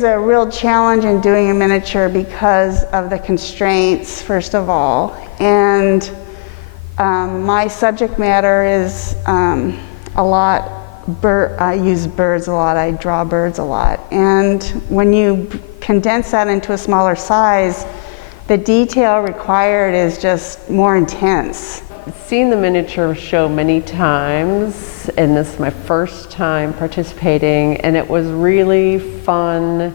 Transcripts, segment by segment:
is a real challenge in doing a miniature because of the constraints, first of all, and my subject matter is a lot, I use birds a lot, I draw birds a lot, and when you condense that into a smaller size, the detail required is just more intense. Seen the miniature show many times, and this is my first time participating, and it was really fun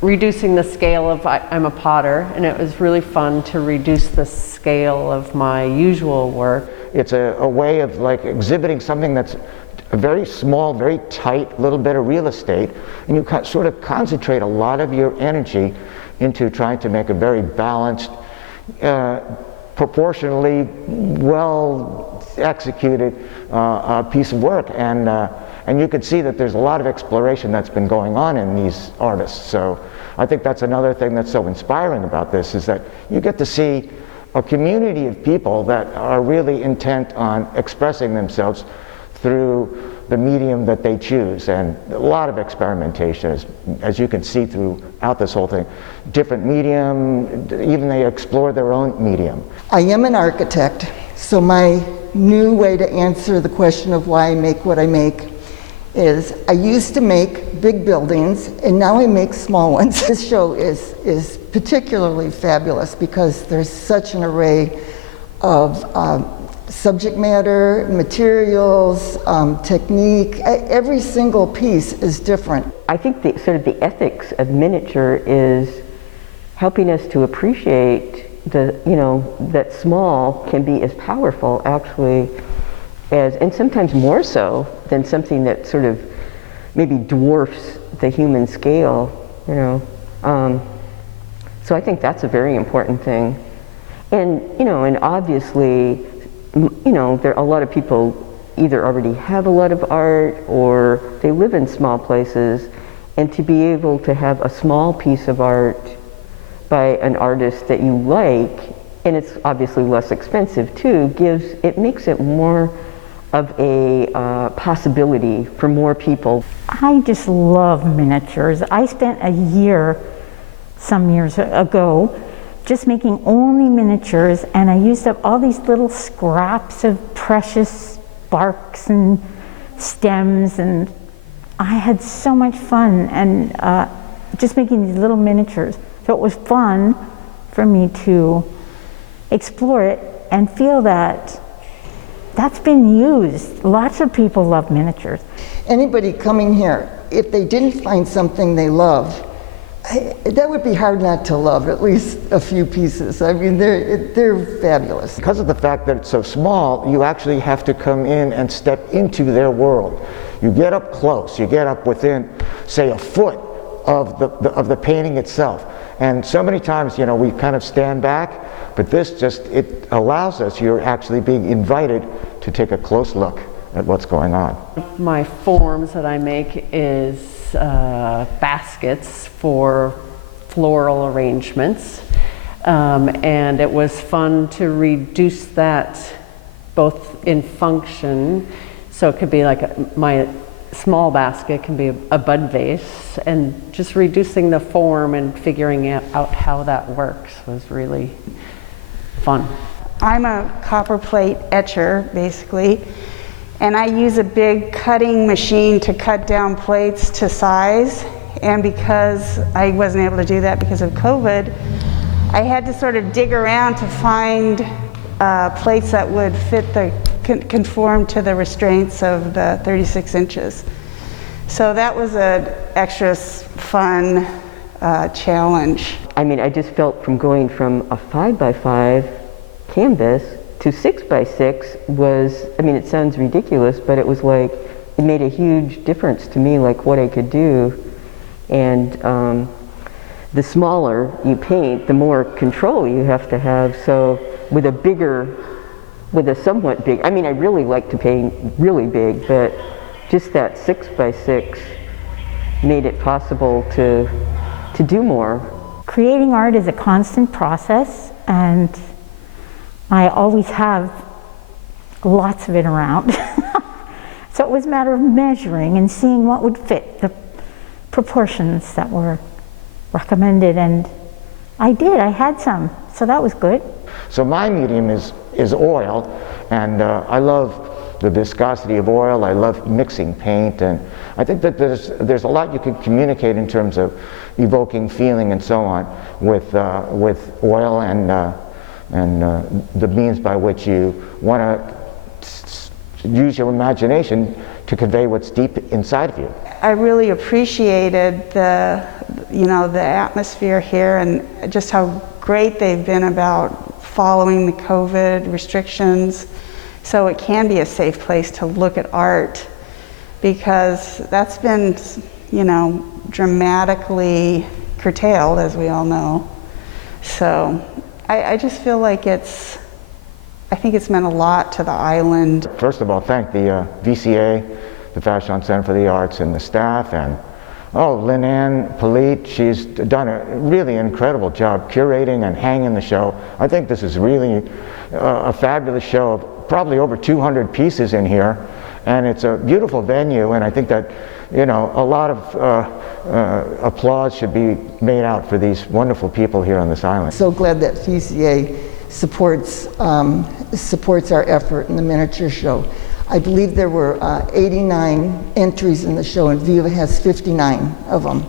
reducing the scale of, I'm a potter, and it was really fun to reduce the scale of my usual work. It's a way of like exhibiting something that's a very small, very tight little bit of real estate, and you sort of concentrate a lot of your energy into trying to make a very balanced, proportionally well executed piece of work, and you can see that there's a lot of exploration that's been going on in these artists. So I think that's another thing that's so inspiring about this, is that you get to see a community of people that are really intent on expressing themselves through the medium that they choose, and a lot of experimentation, as you can see throughout this whole thing. Different medium, even they explore their own medium. I am an architect, so my new way to answer the question of why I make what I make is I used to make big buildings, and now I make small ones. This show is particularly fabulous because there's such an array of subject matter, materials, technique. Every single piece is different. I think the ethics of miniature is helping us to appreciate that small can be as powerful actually as, and sometimes more so than something that sort of maybe dwarfs the human scale, So I think that's a very important thing. And, and obviously, there a lot of people either already have a lot of art or they live in small places, and to be able to have a small piece of art by an artist that you like, and it's obviously less expensive too, makes it more of a possibility for more people. I just love miniatures. I spent a year, some years ago, just making only miniatures, and I used up all these little scraps of precious barks and stems, and I had so much fun and just making these little miniatures. So it was fun for me to explore it and feel that that's been used. Lots of people love miniatures. Anybody coming here, if they didn't find something they love, that would be hard not to love at least a few pieces. I mean, they're fabulous. Because of the fact that it's so small, you actually have to come in and step into their world. You get up close, you get up within, say, a foot of the painting itself. And so many times, we kind of stand back, but this it allows us, you're actually being invited to take a close look at what's going on. My forms that I make is baskets for floral arrangements, and it was fun to reduce that both in function, so it could be like my small basket can be a bud vase, and just reducing the form and figuring out how that works was really fun. I'm a copper plate etcher, basically, and I use a big cutting machine to cut down plates to size, and because I wasn't able to do that because of COVID, I had to sort of dig around to find plates that would fit conform to the restraints of the 36 inches. So that was an extra fun challenge. I mean, I just felt from going from a 5x5 canvas to 6x6 was, I mean, it sounds ridiculous, but it was like, it made a huge difference to me, like what I could do. And the smaller you paint, the more control you have to have. So with a somewhat big, I mean, I really like to paint really big, but just that 6x6 made it possible to do more. Creating art is a constant process, and I always have lots of it around. So it was a matter of measuring and seeing what would fit the proportions that were recommended, and I did. I had some, so that was good. So my medium is oil, and I love the viscosity of oil. I love mixing paint, and I think that there's a lot you can communicate in terms of evoking feeling and so on with oil and the means by which you want to use your imagination to convey what's deep inside of you. I really appreciated the atmosphere here and just how great they've been about following the COVID restrictions, so it can be a safe place to look at art, because that's been, dramatically curtailed, as we all know. So I just feel like I think it's meant a lot to the island. First of all, thank the VCA, the Vashon Center for the Arts, and the staff, and Lenard Yen, she's done a really incredible job curating and hanging the show. I think this is really a fabulous show of probably over 200 pieces in here, and it's a beautiful venue, and I think that a lot of applause should be made out for these wonderful people here on this island. So glad that VCA supports our effort in the miniature show. I believe there were 89 entries in the show, and VIVA has 59 of them.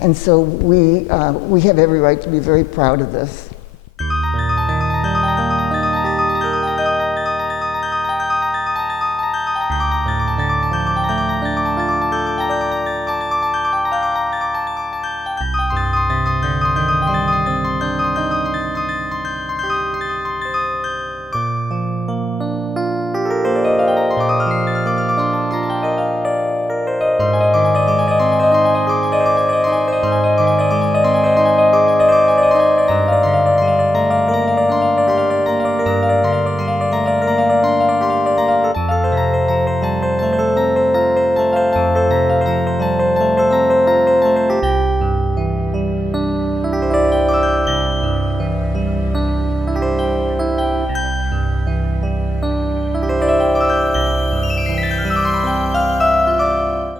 And so we have every right to be very proud of this.